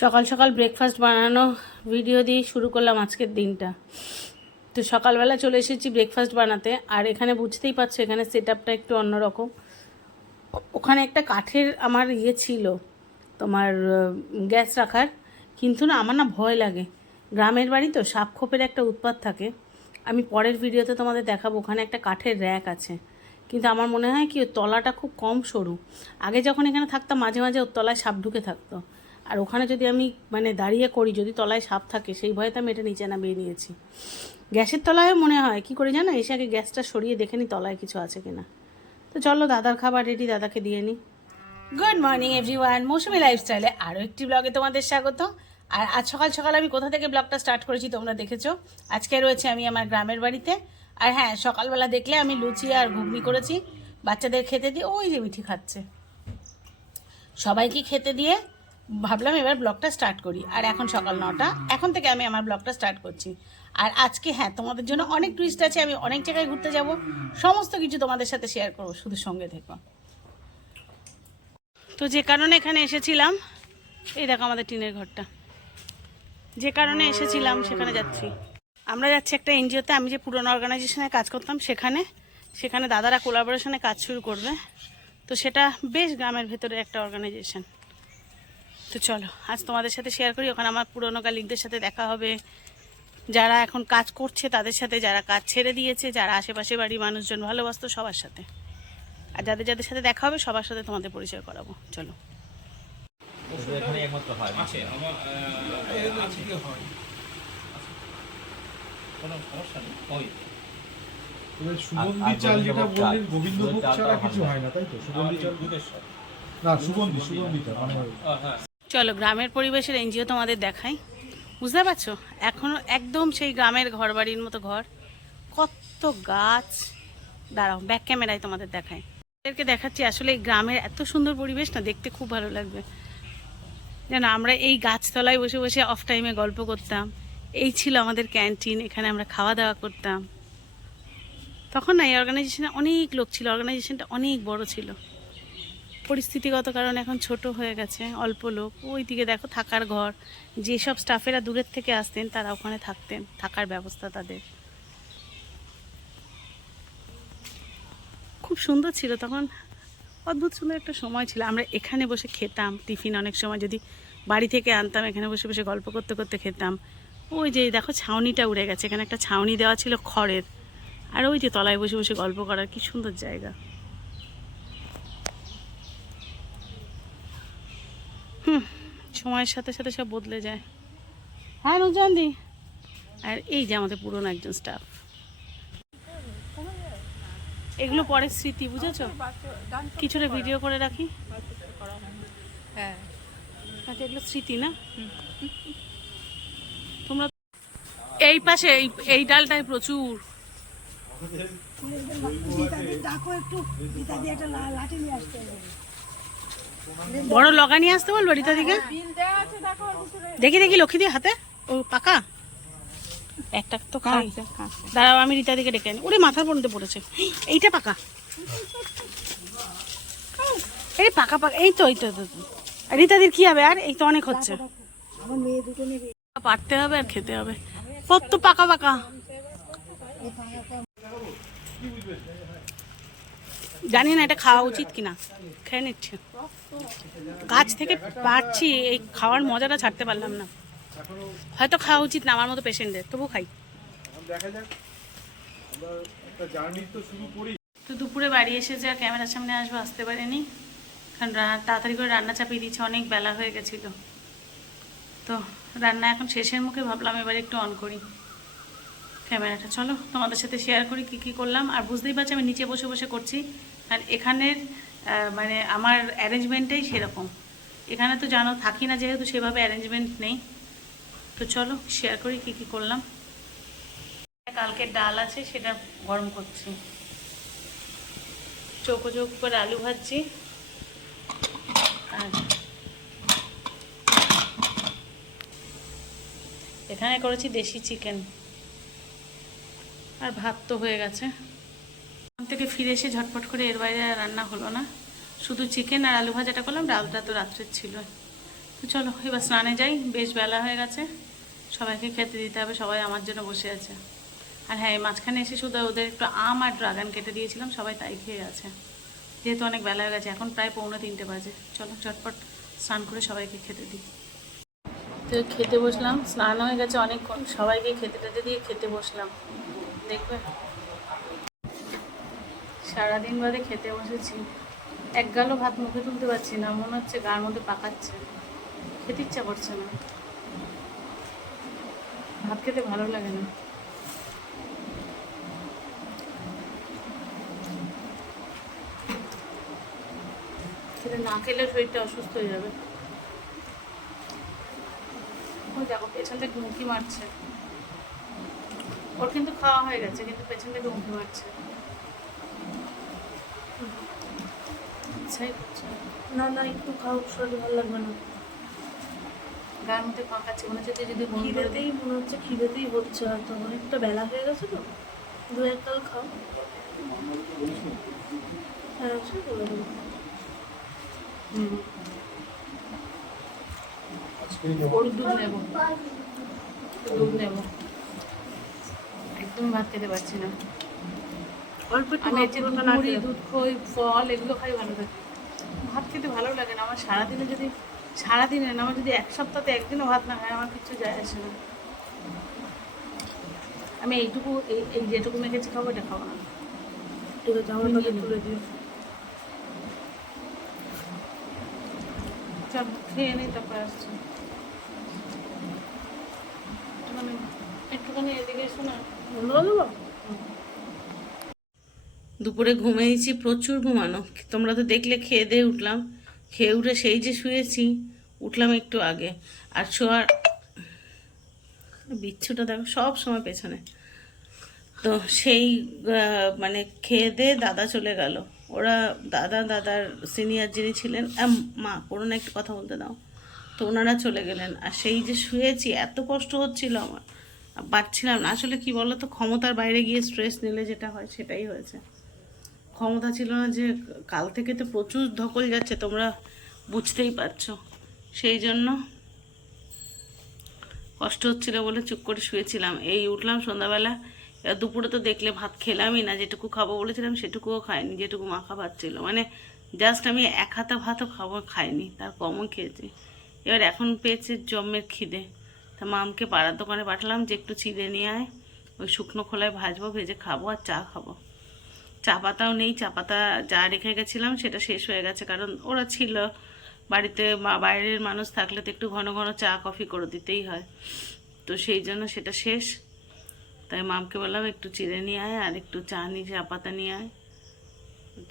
সকাল সকাল ব্রেকফাস্ট বানানো ভিডিও দিয়ে শুরু করলাম আজকের দিনটা। তো সকালবেলা চলে এসেছি ব্রেকফাস্ট বানাতে। আর এখানে বুঝতেই পারছ, এখানে সেট আপটা একটু অন্যরকম। ওখানে একটা কাঠের আমার ইয়ে ছিল, তোমার গ্যাস রাখার। কিন্তু না, আমার না ভয় লাগে। গ্রামের বাড়ি তো, সাপ খোপের একটা উৎপাত থাকে। আমি পরের ভিডিওতে তোমাদের দেখাবো, ওখানে একটা কাঠের র্যাক আছে। কিন্তু আমার মনে হয় কি, ওর তলাটা খুব কম সরু। আগে যখন এখানে থাকতাম, মাঝে মাঝে ওর তলায় সাপ ঢুকে থাকতো। আর ওখানে যদি আমি মানে দাঁড়িয়ে করি, যদি তলায় সাপ থাকে, সেই ভয়তে আমি এটা নিচে নামিয়ে নিয়েছি। গ্যাসের তলায় মনে হয়, কি করে জানো? এসে আগে গ্যাসটা সরিয়ে দেখে নি তলায় কিছু আছে কিনা। তো চলো দাদার খাবার রেডি দাদাকে দিয়ে নিই গুড মর্নিং এভরিওয়ান মৌসুমি লাইফস্টাইলে আরও একটি ব্লগে তোমাদের স্বাগত। আর আজ সকাল সকাল আমি কোথা থেকে ব্লগটা স্টার্ট করেছি তোমরা দেখেছ? আজকে রয়েছে আমি আমার গ্রামের বাড়িতে। আর হ্যাঁ সকালবেলা দেখলে আমি লুচি আর ঘুগনি করেছি। বাচ্চাদের খেতে দিয়ে, ওই যে মিঠি খাচ্ছে। সবাইকে খেতে দিয়ে ভাবলাম এবার ব্লগটা স্টার্ট করি। আর এখন সকাল নটা, এখন থেকে আমি আমার ব্লগটা স্টার্ট করছি। আর আজকে হ্যাঁ তোমাদের জন্য অনেক টুইস্ট আছে, আমি অনেক জায়গায় ঘুরতে যাব। সমস্ত কিছু তোমাদের সাথে শেয়ার করব, শুধু সঙ্গে থেকো। তো যে কারণে এখানে এসেছিলাম, এই দেখো আমাদের টিনের ঘরটা। যে কারণে এসেছিলাম, সেখানে যাচ্ছি। আমরা যাচ্ছি একটা এনজিওতে আমি যে পুরনো অর্গানাইজেশনে কাজ করতাম সেখানে। সেখানে দাদারা কোলাবোরেশনে কাজ শুরু করবে। তো সেটা বেশ গ্রামের ভেতরে একটা অর্গানাইজেশন তো চলো আজ তোমাদের সাথে শেয়ার করি। ওখানে আমার পুরনো কালিকদের সাথে দেখা হবে। যারা এখন কাজ করছে তাদের সাথে যারা কাজ ছেড়ে দিয়েছে যারা আশেপাশে বাড়ি মানুষজন ভালোবাসতো সবার সাথে। আর যাদের যাদের সাথে দেখা হবে সবার সাথে তোমাদের পরিচয় করাবো। চলো। হয় সুগন্ধি চাল যেটা বললেন গোবিন্দভোগ ছাড়া কিছু হয় না তাই তো? সুগন্ধি চাল না সুগন্ধি সুগন্ধিটা মানে হ্যাঁ। চলো, গ্রামের পরিবেশের এনজিও তোমাদের দেখাই। বুঝতে পারছ? এখনও একদম সেই গ্রামের ঘর বাড়ির মতো ঘর। কত গাছ। দাঁড়াও ব্যাক ক্যামেরায় তোমাদের দেখায় এদেরকে দেখাচ্ছি আসলে এই গ্রামের এত সুন্দর পরিবেশ না, দেখতে খুব ভালো লাগবে। যেন আমরা এই গাছতলায় বসে বসে অফ টাইমে গল্প করতাম। এই ছিল আমাদের ক্যান্টিন এখানে আমরা খাওয়া দাওয়া করতাম। তখন না, এই অর্গানাইজেশনে অনেক লোক ছিল অর্গানাইজেশনটা অনেক বড় ছিল। পরিস্থিতিগত কারণে এখন ছোট হয়ে গেছে, অল্প লোক। ওই দিকে দেখো থাকার ঘর। যেসব স্টাফেরা দূরের থেকে আসতেন, তারা ওখানে থাকতেন। থাকার ব্যবস্থা তাদের। খুব সুন্দর ছিল তখন। অদ্ভুত সুন্দর একটা সময় ছিল। আমরা এখানে বসে খেতাম। টিফিন অনেক সময় যদি বাড়ি থেকে আনতাম, এখানে বসে বসে গল্প করতে করতে খেতাম। ওই যে দেখো ছাউনিটা উড়ে গেছে। এখানে একটা ছাউনি দেওয়া ছিল খড়ের। আর ওই যে তলায় বসে বসে গল্প করার কি সুন্দর জায়গা। হুম সময়ের সাথে সাথে সব বদলে যায়। হ্যাঁ রুজান্দি আর এই যে আমাদের পুরনো একজন স্টাফ এগুলো পরে স্মৃতি বুঝেছ? কিছুটা ভিডিও করে রাখি। হ্যাঁ। আচ্ছা এগুলো স্মৃতি না? তোমরা এই পাশে এই এই ডালটায় প্রচুর। বড় লগা নিয়ে আসতে বলব রীতা দিকে? দেখি দেখি লক্ষ্মী দিয়ে হাতে। ও পাকা? একটা তো খাই দাঁড়াও আমি রীতা দিকে ডেকে আনি। ওরে মাথার পর্যন্ত পড়েছে। এইটা পাকা? এই পাকা পাকা। এই তো এই তো। রীতাদির কি হবে আর? এই তো অনেক হচ্ছে। পারতে হবে আর খেতে হবে। কত পাকা পাকা। জানি না এটা খাওয়া উচিত কিনা। খেয়ে নিচ্ছে। গাছ থেকে পারছি, এই খাওয়ার মজাটা ছাড়তে পারলাম না। হয়তো খাওয়া উচিত না, আমার মতো পেশেন্টদের তবু খাই। তো দুপুরে বাড়ি এসে যা ক্যামেরার সামনে আসব, আসতে পারেনি। কারণ তাড়াতাড়ি করে রান্না চাপিয়ে দিচ্ছে অনেক বেলা হয়ে গেছিল। তো রান্না এখন শেষের মুখে ভাবলাম এবার একটু অন করি ক্যামেরাটা। চলো তোমাদের সাথে শেয়ার করি কী কী করলাম। আর বুঝতেই পারছি আমি নিচে বসে বসে করছি। আর এখানের মানে আমার অ্যারেঞ্জমেন্টটাই সেরকম। এখানে তো জানো, থাকি না যেহেতু, সেভাবে অ্যারেঞ্জমেন্ট নেই। তো চলো শেয়ার করি কী কী করলাম। কালকের ডাল আছে, সেটা গরম করছি। চৌকো চৌকো করে আলু ভাজছি। আর এখানে করেছি দেশি চিকেন আর ভাত তো হয়ে গেছে। থেকে ফিরে এসে ঝটপট করে এর বাইরে রান্না হলো না। শুধু চিকেন আর আলু ভাজাটা করলাম ডালটা তো রাত্রের ছিল। তো চলো, এবার স্নানে যাই, বেশ বেলা হয়ে গেছে। সবাইকে খেতে দিতে হবে, সবাই আমার জন্য বসে আছে। আর হ্যাঁ মাঝখানে এসে শুধু ওদের একটু আম আর ড্রাগন কেটে দিয়েছিলাম, সবাই তাই খেয়ে আছে। যেহেতু অনেক বেলা হয়ে গেছে, এখন প্রায় পৌনে তিনটে বাজে। চলো চটপট স্নান করে সবাইকে খেতে দিই। তো খেতে বসলাম, স্নান হয়ে গেছে অনেকক্ষণ। সবাইকে খেতে টেতে দিয়ে খেতে বসলাম। দেখবে? সারাদিন বাদে খেতে বসেছি। এক গালও ভাত মুখে তুলতে পারছি না, মনে হচ্ছে গার মধ্যে পাকাচ্ছে। খেতে ইচ্ছা করছে না। ভাত খেতে ভালো লাগে না। খেলে না খেলে শরীরটা অসুস্থ হয়ে যাবে। দেখো, পেছন থেকে উঁকি মারছে। ওর কিন্তু খাওয়া হয়ে গেছে, কিন্তু পেছন থেকে উঁকি মারছে। ইচ্ছাই করছে না। না একটু খাও শরীর ভালো লাগবে না। গায়ের মধ্যে পাকাচ্ছে মনে হচ্ছে যে যদি খিদেতেই মনে হচ্ছে খিদেতেই হচ্ছে হয়তো অনেকটা বেলা হয়ে গেছে তো। দু এক কাল খাও। হ্যাঁ সে বলে দেবো। হুম। ওর দুধ নেব। দুধ নেব। একদম ভাত খেতে পারছি না। অল্প একটু মুড়ি দুধ খই ফল এগুলো খাই ভালো থাকে। ভাত খেতে ভালো লাগে না। আমার সারাদিনে যদি সারাদিনে না আমার যদি এক সপ্তাহে একদিনও ভাত না খায় আমার কিছু যায় আসে না। আমি এইটুকু এই এই যেটুকু মেখেছি খাব এটা খাব না। আমার পাতে তুলে চল খেয়ে নিই তারপর আসছি। একটুখানি একটুখানি এদিকে এসো না। বন্ধ করে দেবো? দুপুরে ঘুমিয়েছি প্রচুর ঘুমানো। তোমরা তো দেখলে খেয়ে দিয়ে উঠলাম। খেয়ে উঠে সেই যে শুয়েছি, উঠলাম একটু আগে। আর শোয়ার বিচ্ছুটা দেখো, সব সময় পেছনে। তো সেই মানে খেয়ে দিয়ে দাদা চলে গেল। ওরা দাদা, দাদার সিনিয়র যিনি ছিলেন মা কোনো না একটু কথা বলতে দাও। তো ওনারা চলে গেলেন। আর সেই যে শুয়েছি, এত কষ্ট হচ্ছিল আমার। পারছিলাম না। আসলে কি বলো তো ক্ষমতার বাইরে গিয়ে স্ট্রেস নিলে যেটা হয়, সেটাই হয়েছে। ক্ষমতা ছিল না যে কাল থেকে তো প্রচুর ধকল যাচ্ছে, তোমরা বুঝতেই পারছ। সেই জন্য কষ্ট হচ্ছিল বলে চুপ করে শুয়েছিলাম। এই উঠলাম সন্ধ্যাবেলা। এবার দুপুরে তো দেখলে ভাত খেলামই না, যেটুকু খাব বলেছিলাম সেটুকুও খাইনি, যেটুকু মাখা ভাত ছিল। মানে জাস্ট আমি এক হাতা ভাতও খাব, খাইনি, তার কমও খেয়েছি। এবার এখন পেয়েছে জমের খিদে। তা মামকে পাড়ার দোকানে পাঠালাম যে একটু চিড়ে নিয়ে আয়, ওই শুকনো খোলায় ভাজবো, ভেজে খাব আর চা খাব। চা পাতাও নেই চা পাতা যা রেখে গেছিলাম সেটা শেষ হয়ে গেছে। কারণ ওরা ছিল বাড়িতে বাইরের মানুষ থাকলে তো একটু ঘন ঘন চা, কফি করে দিতেই হয়। তো সেই জন্য সেটা শেষ। তাই মামকে বললাম, একটু চিড়ে নিয়ে আয় আর একটু চা নিয়ে চা পাতা নিয়ে আয়।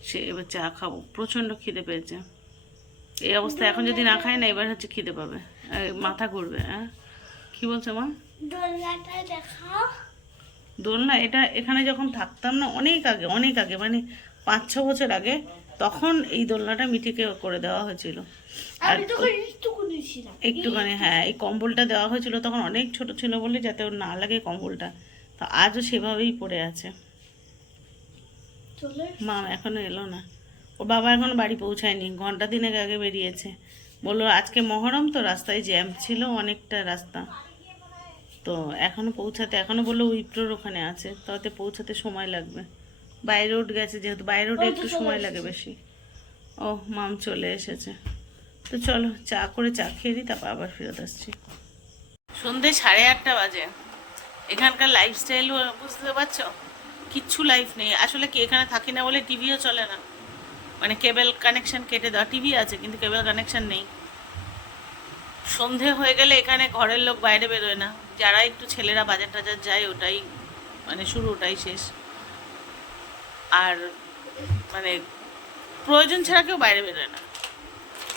সে এবার চা খাব। প্রচণ্ড খিদে পেয়েছে। এই অবস্থা এখন যদি না খায় না, এবার হচ্ছে খিদে পাবে। মাথা ঘুরবে হ্যাঁ? কী বলছো মা? দেখাও। দোলনা এটা এখানে যখন থাকতাম না অনেক আগে অনেক আগে মানে পাঁচ ছ বছর আগে তখন এই দোলনাটা মিঠিকে করে দেওয়া হয়েছিল। আর একটুখানি হ্যাঁ এই কম্বলটা দেওয়া হয়েছিল তখন অনেক ছোট ছিল বলে যাতে ওর না লাগে কম্বলটা। তো আজও সেভাবেই পড়ে আছে। মা এখনও এলো না। ওর বাবা এখনও বাড়ি পৌঁছায়নি ঘণ্টা দিনেক আগে বেরিয়েছে। বলল আজকে মহরম তো রাস্তায় জ্যাম ছিল অনেকটা রাস্তা। তো এখনও পৌঁছাতে এখনও বলল উইপ্রোর ওখানে আছে তাতে পৌঁছাতে সময় লাগবে। বাই রোড গেছে যেহেতু বাই রোডে একটু সময় লাগে বেশি। ও মাম চলে এসেছে। তো চলো চা করে চা খেয়ে দিই তারপর আবার ফেরত আসছি। সন্ধে সাড়ে আটটা বাজে। এখানকার লাইফস্টাইল বুঝতে পারছ? কিচ্ছু লাইফ নেই। আসলে কি এখানে থাকি না বলে টিভিও চলে না। মানে কেবল কানেকশন কেটে দেওয়া টিভি আছে কিন্তু কেবল কানেকশন নেই। সন্ধে হয়ে গেলে এখানে ঘরের লোক বাইরে বেরোয় না। যারা একটু ছেলেরা বাজার টাজার যায়, ওটাই মানে শুরু, ওটাই শেষ। আর মানে প্রয়োজন ছাড়া কেউ বাইরে বেরোয় না।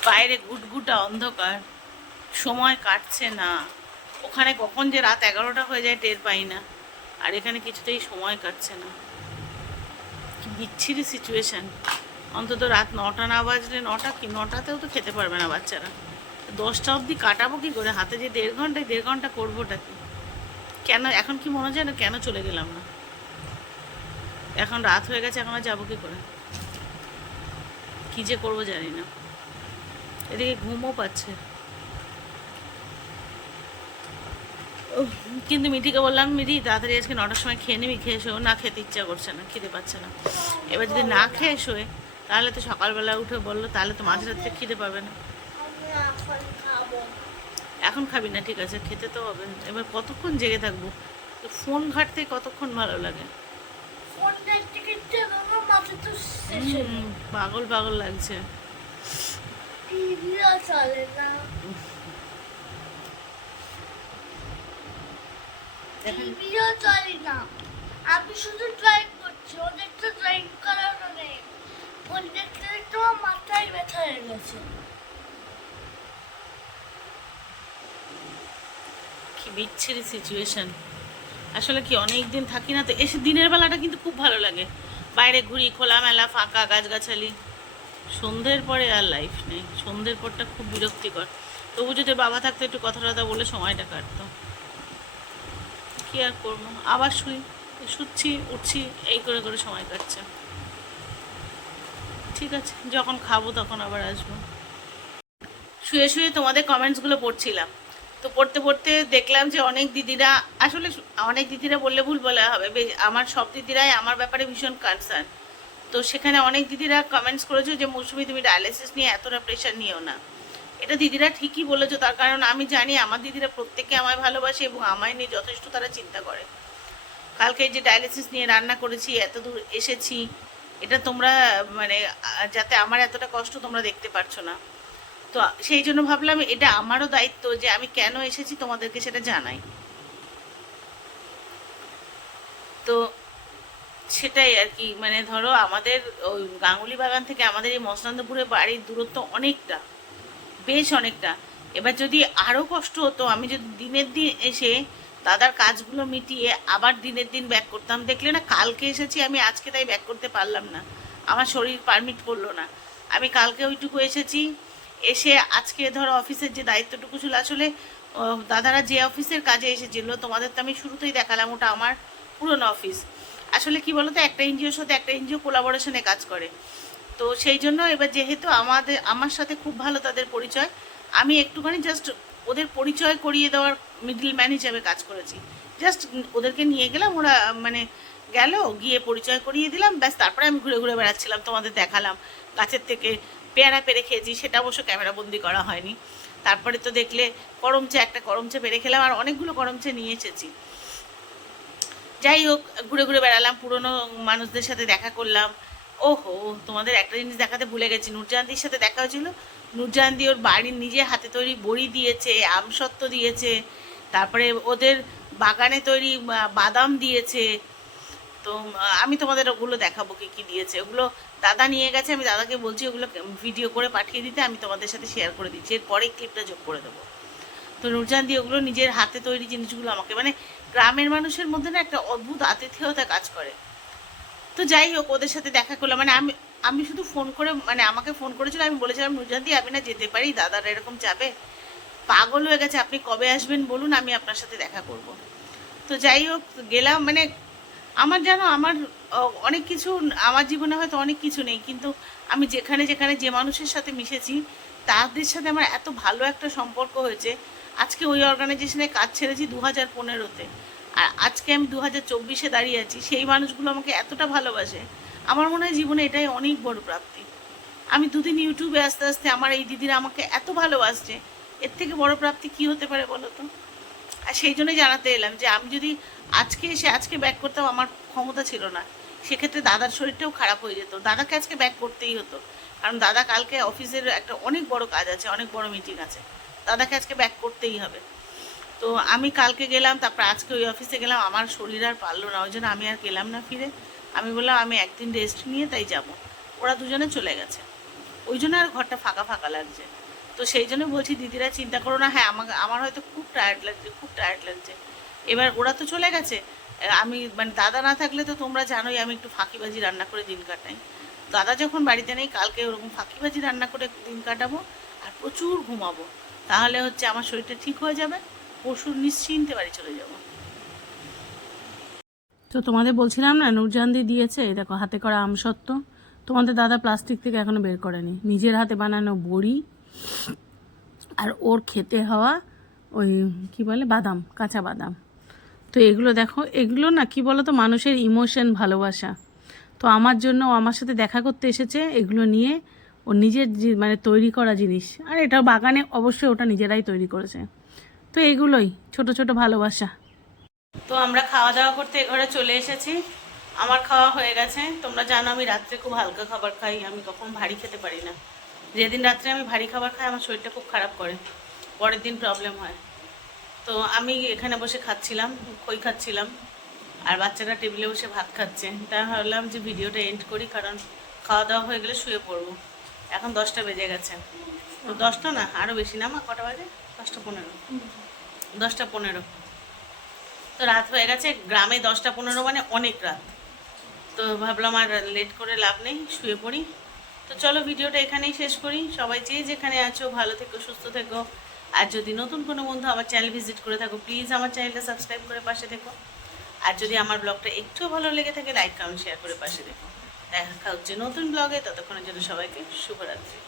বাইরে গুটগুটা অন্ধকার, সময় কাটছে না। ওখানে কখন যে রাত এগারোটা হয়ে যায় টের পাই না। আর এখানে কিছুতেই সময় কাটছে না। বিচ্ছিরি সিচুয়েশান অন্তত রাত নটা না বাজলে নটা কি, নটাতেও তো খেতে পারবে না বাচ্চারা। দশটা অবধি কাটাবো কি করে? হাতে যে দেড় ঘন্টায় দেড় ঘণ্টা করবোটা কি? কেন, এখন কি মনে হয় না কেন চলে গেলাম না? এখন রাত হয়ে গেছে, এখন আর যাব কি করে? কি যে করব জানি না। এদিকে ঘুমও পাচ্ছে। কিন্তু মিঠিকে বললাম, মিঠি, তাড়াতাড়ি আজকে নটার সময় খেয়ে নিবি, খেয়ে এসো না খেতে ইচ্ছা করছে না, খিদে পাচ্ছে না। এবার যদি না খেয়ে শোয়, তাহলে তো সকালবেলা উঠে বলল, তাহলে তো মাঝরাত্রে খিদে পাবে না। এখন খাবি না ঠিক আছে খেতে তো হবে। এবার কতক্ষণ জেগে থাকব? ফোন ঘাটতে কতক্ষণ ভালো লাগে? পাগল পাগল লাগছে। টিভিও চলে না। আমি শুধু ড্রয়িং করছি ওদের তো ড্রয়িং করানো নেই। মাথায় ব্যথা হয়ে গেছে। বিচ্ছিরি সিচুয়েশন আসলে কি অনেক দিন থাকি না তো, এসে দিনের বেলাটা কিন্তু খুব ভালো লাগে। বাইরে ঘুরি, খোলামেলা, ফাঁকা, গাছগাছালি। সন্ধ্যের পরে আর লাইফ নেই। সন্ধ্যের পরটা খুব বিরক্তিকর। তবু যদি বাবা থাকতো, একটু কথা টথা বলে সময়টা কাটতো। কি আর করব? আবার শুই, শুচ্ছি, উঠছি, এই করে করে সময় কাটছে। ঠিক আছে, যখন খাব তখন আবার আসব। শুয়ে শুয়ে তোমাদের কমেন্টসগুলো পড়ছিলাম। তো পড়তে পড়তে দেখলাম যে অনেক দিদিরা, আসলে অনেক দিদিরা বললে ভুল বলা হবে আমার সব দিদিরাই আমার ব্যাপারে ভীষণ কনসার্ন তো সেখানে অনেক দিদিরা কমেন্টস করেছ যে, মৌসুমি, তুমি ডায়ালিসিস নিয়ে এতটা প্রেশার নিও না। এটা দিদিরা ঠিকই বলেছ, তার কারণ আমি জানি আমার দিদিরা প্রত্যেকে আমায় ভালোবাসে এবং আমায় নিয়ে যথেষ্ট তারা চিন্তা করে। কালকে যে ডায়ালিসিস নিয়ে রান্না করেছি, এত দূর এসেছি, এটা তোমরা মানে যাতে আমার এতটা কষ্ট তোমরা দেখতে পারছ না। তো সেই জন্য ভাবলাম এটা আমারও দায়িত্ব যে আমি কেন এসেছি তোমাদেরকে সেটা জানাই। তো সেটাই আর কি মানে ধরো আমাদের ওই গাঙ্গুলি বাগান থেকে আমাদের এই মসলান্দপুরের বাড়ির দূরত্ব অনেকটা, বেশ অনেকটা। এবার যদি আরও কষ্ট হতো, আমি যদি দিনের দিন এসে দাদার কাজগুলো মিটিয়ে আবার দিনের দিন ব্যাক করতাম, দেখলে না কালকে এসেছি আমি, আজকে তাই ব্যাক করতে পারলাম না। আমার শরীর পারমিট করল না। আমি কালকে ওইটুকু এসেছি এসে আজকে ধরো অফিসের যে দায়িত্বটুকু ছিল, আসলে দাদারা যে অফিসের কাজে এসেছিল, তোমাদের তো আমি শুরুতেই দেখালাম, ওটা আমার পুরনো অফিস। আসলে কি বলতো, একটা এনজিওর সাথে একটা এনজিও কোলাবোরেশনে কাজ করে। তো সেই জন্য এবার যেহেতু আমাদের, আমার সাথে খুব ভালো তাদের পরিচয়, আমি একটুখানি জাস্ট ওদের পরিচয় করিয়ে দেওয়ার মিডল ম্যান হিসাবে কাজ করেছি। জাস্ট ওদেরকে নিয়ে গেলাম, ওরা মানে গেল, গিয়ে পরিচয় করিয়ে দিলাম, ব্যাস, তারপরে আমি ঘুরে ঘুরে বেড়াচ্ছিলাম, তোমাদের দেখালাম, গাছের থেকে পেয়ারা পেরে খেয়েছি, সেটা অবশ্য ক্যামেরা বন্দি করা হয়নি। তারপরে তো দেখলে করমচে একটা করমচে পেরে খেলাম, আর অনেকগুলো করমচে নিয়ে এসেছি। যাই হোক, ঘুরে ঘুরে বেড়ালাম, পুরনো মানুষদের সাথে দেখা করলাম। ওহো, তোমাদের একটা জিনিস দেখাতে ভুলে গেছি। নূরজাহান্দির সাথে দেখা হয়েছিল? নূরজাহান্দি ওর বাড়ির নিজে হাতে তৈরি বড়ি দিয়েছে, আমসত্ত্ব দিয়েছে, তারপরে ওদের বাগানে তৈরি বাদাম দিয়েছে। তো আমি তোমাদের ওগুলো দেখাবো কি কি দিয়েছে। ওগুলো দাদা নিয়ে গেছে, আমি দাদাকে বলছি, ওগুলো ভিডিও করে পাঠিয়ে দিতে, আমি তোমাদের সাথে শেয়ার করে দিচ্ছি। এরপরে ক্লিপটা যোগ করে দেবো। তো নূরজাহান দিয়ে ওগুলো নিজের হাতে তৈরি জিনিসগুলো আমাকে মানে গ্রামের মানুষের মধ্যে না একটা অদ্ভুত আতিথেয়তা কাজ করে। তো যাই হোক, ওদের সাথে দেখা করলাম। মানে আমি আমি শুধু ফোন করে মানে আমাকে ফোন করেছিল, আমি বলেছিলাম নূরজাহান দি, আমি না যেতে পারি, দাদারা এরকম যাবে। পাগল হয়ে গেছে, আপনি কবে আসবেন? বলুন, আমি আপনার সাথে দেখা করব। তো যাই হোক, গেলাম মানে আমার জানো আমার অনেক কিছু, আমার জীবনে হয়তো অনেক কিছু নেই, কিন্তু আমি যেখানে যেখানে যে মানুষের সাথে মিশেছি, তাদের সাথে আমার এত ভালো একটা সম্পর্ক হয়েছে। আজকে ওই অর্গানাইজেশনে কাজ ছেড়েছি দু হাজার পনেরোতে। আর আজকে আমি দু হাজার চব্বিশে দাঁড়িয়ে আছি, সেই মানুষগুলো আমাকে এতটা ভালোবাসে। আমার মনে হয় জীবনে এটাই অনেক বড় প্রাপ্তি। আমি দুদিন ইউটিউবে আস্তে আস্তে আমার এই দিদিরা আমাকে এত ভালোবাসছে। এর থেকে বড় প্রাপ্তি কি হতে পারে বলো তো? আর সেই জন্যই জানাতে এলাম যে আমি যদি আজকে এসে আজকে ব্যাক করতাম আমার ক্ষমতা ছিল না। সেক্ষেত্রে দাদার শরীরটাও খারাপ হয়ে যেত। দাদাকে আজকে ব্যাক করতেই হতো। কারণ দাদা কালকে অফিসের একটা অনেক বড় কাজ আছে, অনেক বড় মিটিং আছে। দাদাকে আজকে ব্যাক করতেই হবে। তো আমি কালকে গেলাম, তারপর আজকে ওই অফিসে গেলাম, আমার শরীর আর পারল না। ওই জন্য আমি আর গেলাম না ফিরে। আমি বললাম, আমি একদিন রেস্ট নিয়ে তাই যাব। ওরা দুজনে চলে গেছে। ওই জন্য আর ঘরটা ফাঁকা ফাঁকা লাগছে। তো সেই জন্য বলছি, দিদিরা চিন্তা করো না। হ্যাঁ আমাকে, আমার হয়তো খুব টায়ার্ড লাগছে, খুব টায়ার্ড লাগছে। এবার ওরা তো চলে গেছে। আমি মানে দাদা না থাকলে তো তোমরা জানোই আমি একটু ফাঁকিবাজি রান্না করে দিন কাটাই। দাদা যখন বাড়িতে নেই, কালকে ওরকম ফাঁকিবাজি রান্না করে দিন কাটাবো আর প্রচুর ঘুমাবো। তাহলে হচ্ছে আমার শরীরটা ঠিক হয়ে যাবে, পরশু নিশ্চিন্তে বাড়ি চলে যাব। তো তোমাদের বলছিলাম না নূরজাহান্দি দিয়েছে দেখো হাতে করা আমসত্ত্ব তোমাদের দাদা প্লাস্টিক থেকে এখনও বের করেনি। নিজের হাতে বানানো বড়ি আর ওর খেতে হওয়া ওই, কি বলে, বাদাম, কাঁচা বাদাম। তো এগুলো দেখো, এগুলো না কি বলো তো মানুষের ইমোশন ভালোবাসা। তো আমার জন্য আমার সাথে দেখা করতে এসেছে, এগুলো নিয়ে ও নিজের মানে তৈরি করা জিনিস। আর এটা বাগানে অবশ্যই ওটা নিজেরাই তৈরি করেছে। তো এগুলোই, ছোট ছোট ভালোবাসা। তো আমরা খাওয়া দাওয়া করতে এ ঘরে চলে এসেছি। আমার খাওয়া হয়ে গেছে। তোমরা জানো আমি রাত্রে খুব হালকা খাবার খাই, আমি কখন ভারী খেতে পারি না। যেদিন রাত্রে আমি ভারী খাবার খাই, আমার শরীরটা খুব খারাপ করে। পরের দিন প্রবলেম হয়। তো আমি এখানে বসে খাচ্ছিলাম, খই খাচ্ছিলাম, আর বাচ্চারা টেবিলে বসে ভাত খাচ্ছে। তাই ভাবলাম যে ভিডিওটা এন্ড করি, কারণ খাওয়া দাওয়া হয়ে গেলে শুয়ে পড়ব। এখন দশটা বেজে গেছে। তো দশটা না আরও বেশি না, মা, কটা বাজে? দশটা পনেরো। দশটা পনেরো। তো রাত হয়ে গেছে, গ্রামে দশটা পনেরো মানে অনেক রাত। তো ভাবলাম আর লেট করে লাভ নেই, শুয়ে পড়ি। তো চলো ভিডিওটা এখানেই শেষ করি। সবাই যে যেখানে আছো, ভালো থেকো, সুস্থ থেকো। আর যদি নতুন কোনো বন্ধু আমার চ্যানেল ভিজিট করে থাকো প্লিজ আমার চ্যানেলটা সাবস্ক্রাইব করে পাশে দেখো। আর যদি আমার ব্লগটা একটুও ভালো লেগে থাকে লাইক কমেন্ট শেয়ার করে পাশে দেখো। দেখা হচ্ছে নতুন ব্লগে ততক্ষণের জন্য সবাইকে শুভরাত্রি।